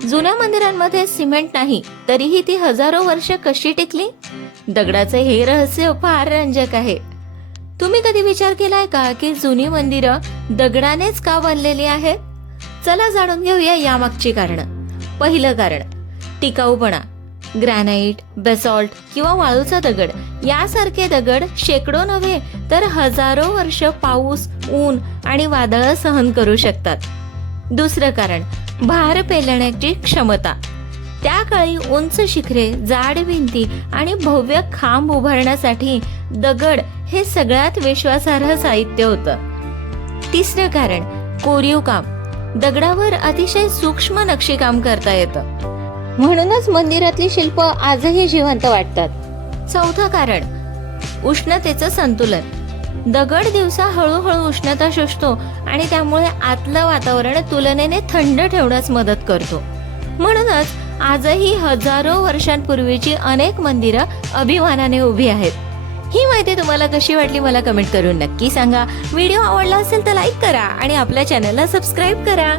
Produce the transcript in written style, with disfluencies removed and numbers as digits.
जुन्या मंदिरांमध्ये सिमेंट नाही, तरीही ती हजारो वर्ष कशी टिकली? दगडाचे हे रहस्य फार रंजक आहे. तुम्ही कधी विचार केलाय का की जुनी मंदिरं दगडानेच का बनलेली आहेत? चला जाणून घेऊया यामागची कारणं. पहिलं कारण, टिकाऊपणा. ग्रॅनाइट, बेसॉल्ट किंवा वाळूचा दगड यासारखे दगड शेकडो नव्हे तर हजारो वर्ष पाऊस, ऊन आणि वादळं सहन करू शकतात. दुसरं कारण, भार पेलण्याची क्षमता. त्या काळी उंच शिखरे, जाड भिंती आणि भव्य खांब उभारण्यासाठी दगड हे सगळ्यात विश्वासार्ह साहित्य होतं. तिसरं कारण, कोरीव काम. दगडावर अतिशय सूक्ष्म नक्षीकाम करता येतं, म्हणूनच मंदिरातली शिल्प आजही जिवंत वाटतात. चौथं कारण, उष्णतेचं संतुलन. दगड दिवसा हळूहळू उष्णता शोषतो आणि त्यामुळे आतलं वातावरण तुलनेने थंड ठेवण्यास मदत करतो. म्हणूनच आजही हजारो वर्षांपूर्वीची अनेक मंदिरं अभिमानाने उभी आहेत. ही माहिती तुम्हाला कशी वाटली मला कमेंट करून नक्की सांगा. व्हिडिओ आवडला असेल तर लाईक करा आणि आपल्या चॅनलला सबस्क्राईब करा.